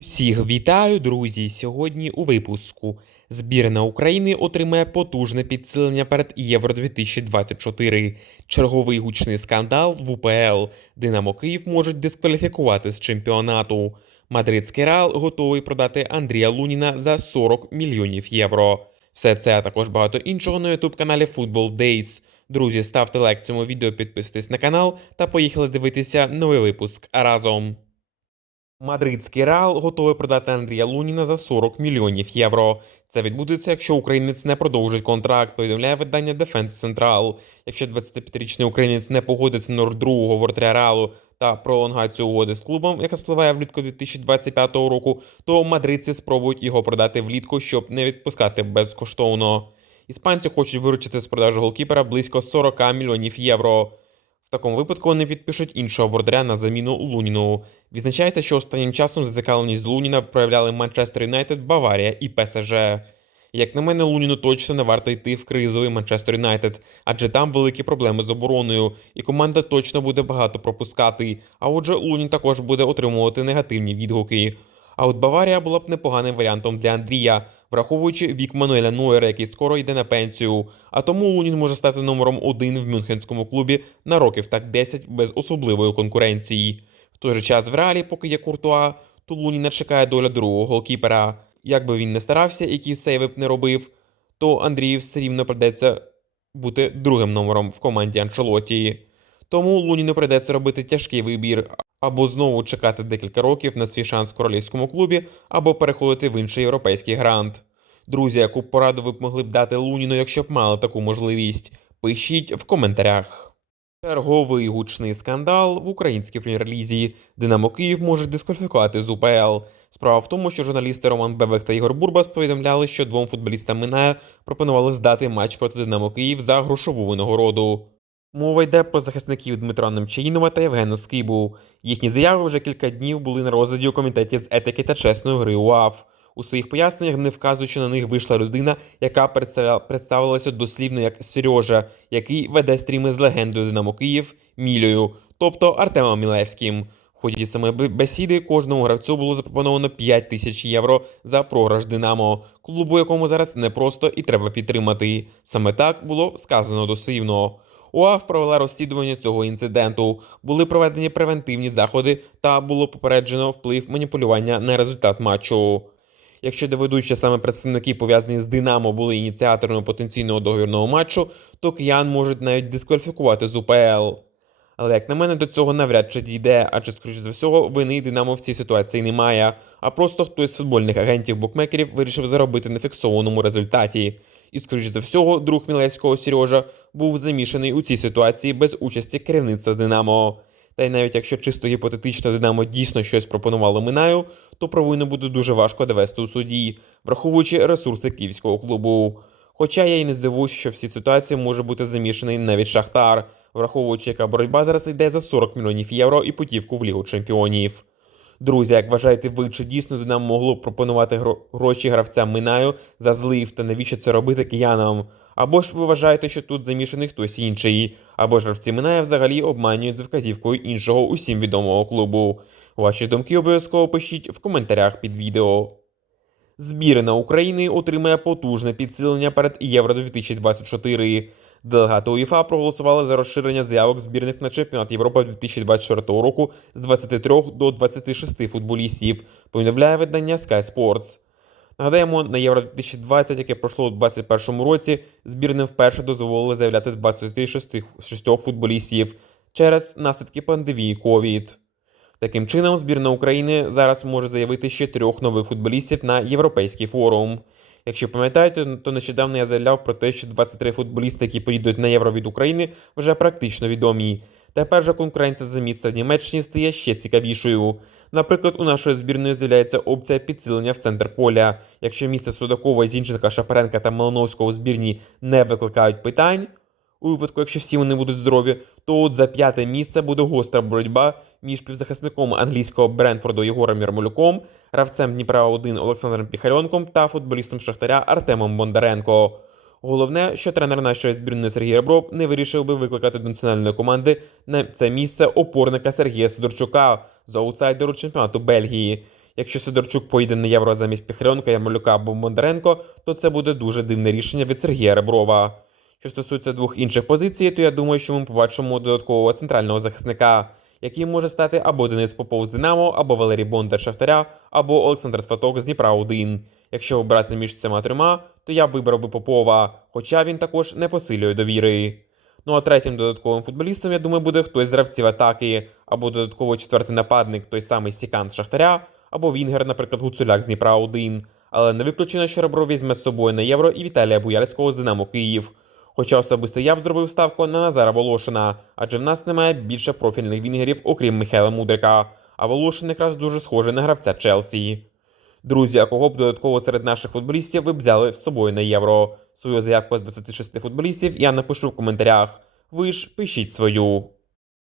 Всіх вітаю, друзі! Сьогодні у випуску. Збірна України отримає потужне підсилення перед Євро 2024. Черговий гучний скандал в УПЛ. Динамо Київ можуть дискваліфікувати з чемпіонату. Мадридський Реал готовий продати Андрія Луніна за 40 мільйонів євро. Все це, а також багато іншого на youtube каналі Football Days. Друзі, ставте лайк цьому відео, підписуйтесь на канал та поїхали дивитися новий випуск разом. Мадридський Реал готовий продати Андрія Луніна за 40 мільйонів євро. Це відбудеться, якщо українець не продовжить контракт, повідомляє видання Defense Central. Якщо 25-річний українець не погодиться на другого воротаря Реалу та пролонгацію угоди з клубом, яка спливає влітку 2025 року, то мадридці спробують його продати влітку, щоб не відпускати безкоштовно. Іспанці хочуть виручити з продажу голкіпера близько 40 мільйонів євро. В такому випадку вони підпишуть іншого воротаря на заміну Луніну. Відзначається, що останнім часом зацікавленість Луніна проявляли Манчестер Юнайтед, Баварія і ПСЖ. Як на мене, Луніну точно не варто йти в кризовий Манчестер Юнайтед, адже там великі проблеми з обороною, і команда точно буде багато пропускати. А отже, Лунін також буде отримувати негативні відгуки. А от Баварія була б непоганим варіантом для Андрія, враховуючи вік Мануеля Нойера, який скоро йде на пенсію. А тому Лунін може стати номером один в мюнхенському клубі на років так 10 без особливої конкуренції. В той же час в реалі, поки є Куртуа, то Луніна чекає доля другого голкіпера. Як би він не старався, які сейви б не робив, то Андрію все рівно придеться бути другим номером в команді Анчелоті. Тому Луніну придеться робити тяжкий вибір або знову чекати декілька років на свій шанс в королівському клубі, або переходити в інший європейський грант. Друзі, яку пораду ви б могли б дати Луніну, якщо б мали таку можливість? Пишіть в коментарях. Черговий гучний скандал в українській прем'єр-лізі. Динамо Київ може дискваліфікувати з УПЛ. Справа в тому, що журналісти Роман Бебек та Ігор Бурбас повідомляли, що двом футболістам Минає пропонували здати матч проти Динамо Київ за грошову винагороду. Мова йде про захисників Дмитра Немчинова та Євгена Скибу. Їхні заяви вже кілька днів були на розгляді у комітеті з етики та чесної гри УАФ. У своїх поясненнях, не вказуючи на них, вийшла людина, яка представилася дослівно як Сережа, який веде стріми з легендою Динамо Київ Мілею, тобто Артемом Мілевським. В ході самої бесіди кожному гравцю було запропоновано 5 тисяч євро за програш Динамо, клубу якому зараз непросто і треба підтримати. Саме так було сказано дослівно. УАФ провела розслідування цього інциденту. Були проведені превентивні заходи та було попереджено вплив маніпулювання на результат матчу. Якщо доведуть, саме представники, пов'язані з Динамо, були ініціаторами потенційного договірного матчу, то киян можуть навіть дискваліфікувати з УПЛ. Але як на мене, до цього навряд чи дійде, адже, скоріше за всього, вини Динамо в цій ситуації немає, а просто хтось з футбольних агентів букмекерів вирішив заробити на фіксованому результаті. І, скоріше за всього, друг Мілевського Сережа був замішаний у цій ситуації без участі керівництва Динамо. Та й навіть якщо чисто гіпотетично Динамо дійсно щось пропонувало Минаю, то провину буде дуже важко довести у суді, враховуючи ресурси київського клубу. Хоча я й не здивуюсь, що в цій ситуації може бути замішаний навіть Шахтар, враховуючи, яка боротьба зараз йде за 40 мільйонів євро і путівку в Лігу Чемпіонів. Друзі, як вважаєте ви, чи дійсно Динамо могло пропонувати гроші гравцям Минаю за злив та навіщо це робити киянам? Або ж ви вважаєте, що тут замішаний хтось інший, або ж гравці Минає взагалі обманюють за вказівкою іншого усім відомого клубу. Ваші думки обов'язково пишіть в коментарях під відео. Збірна України отримає потужне підсилення перед Євро 2024. Делегати УЄФА проголосували за розширення заявок збірних на чемпіонат Європи 2024 року з 23 до 26 футболістів, повідомляє видання Sky Sports. Нагадаємо, на Євро 2020, яке пройшло у 2021 році, збірним вперше дозволили заявляти 26 шістьох футболістів через наслідки пандемії COVID. Таким чином, збірна України зараз може заявити ще трьох нових футболістів на європейський форум. Якщо пам'ятаєте, то нещодавно я заявляв про те, що 23 футболісти, які поїдуть на євро від України, вже практично відомі. Тепер же конкуренція за місце в Німеччині стає ще цікавішою. Наприклад, у нашої збірної з'являється опція підсилення в центр поля. Якщо місце Судакова, Зінченка, Шапаренка та Малиновського у збірні не викликають питань, у випадку, якщо всі вони будуть здорові, то от за п'яте місце буде гостра боротьба між півзахисником англійського Бренфорду Єгором Ярмолюком, гравцем Дніпра 1 Олександром Піхарьонком та футболістом Шахтаря Артемом Бондаренко. Головне, що тренер нашої збірної Сергій Ребров не вирішив би викликати до національної команди на це місце опорника Сергія Сидорчука з аутсайдеру чемпіонату Бельгії. Якщо Сидорчук поїде на євро замість Піхренка, Ямалюка або Бондаренко, то це буде дуже дивне рішення від Сергія Реброва. Що стосується двох інших позицій, то я думаю, що ми побачимо додаткового центрального захисника, яким може стати або Денис Попов з Динамо, або Валерій Бондар Шахтаря, або Олександр Сваток з Дніпра 1. Якщо обрати між цими трьома, то я вибрав би Попова, хоча він також не посилює довіри. Ну а третім додатковим футболістом, я думаю, буде хтось з гравців атаки, або додатково четвертий нападник, той самий Сікан з Шахтаря, або Вінгер, наприклад, Гуцуляк з Дніпра 1. Але не виключено, що Ребро візьме з собою на євро і Віталія Буяльського з Динамо Київ. Хоча особисто я б зробив ставку на Назара Волошина, адже в нас немає більше профільних вінгерів, окрім Михайла Мудрика, а Волошин якраз дуже схожий на гравця Челсі. Друзі, а кого б додатково серед наших футболістів ви б взяли з собою на євро? Свою заявку з 26 футболістів я напишу в коментарях. Ви ж пишіть свою.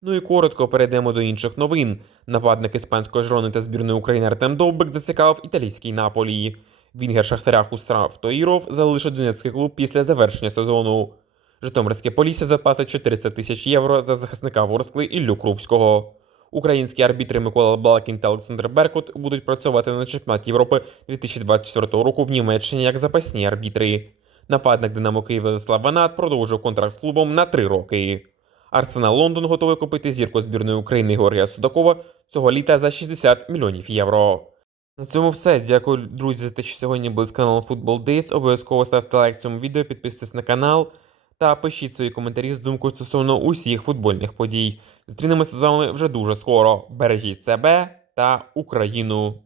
Ну і коротко перейдемо до інших новин. Нападник іспанської жрони та збірної України Артем Довбик зацікавив італійський Наполі. Вінгер Шахтаря Хустрав Тоїров залишить Донецький клуб після завершення сезону. Житомирське Полісся заплатить 400 тисяч євро за захисника Ворскли Іллю Крупського. Українські арбітри Микола Балакін та Олександр Беркут будуть працювати на чемпіонаті Європи 2024 року в Німеччині як запасні арбітри. Нападник Динамо Київ Владислав Ванат продовжив контракт з клубом на три роки. Арсенал Лондон готовий купити зірку збірної України Георгія Судакова цього літа за 60 мільйонів євро. На цьому все. Дякую, друзі, за те, що сьогодні були з каналом Football Days. Обов'язково ставте лайк цьому відео, підписуйтесь на канал та пишіть свої коментарі з думкою стосовно усіх футбольних подій. Зустрінемося з вами вже дуже скоро. Бережіть себе та Україну!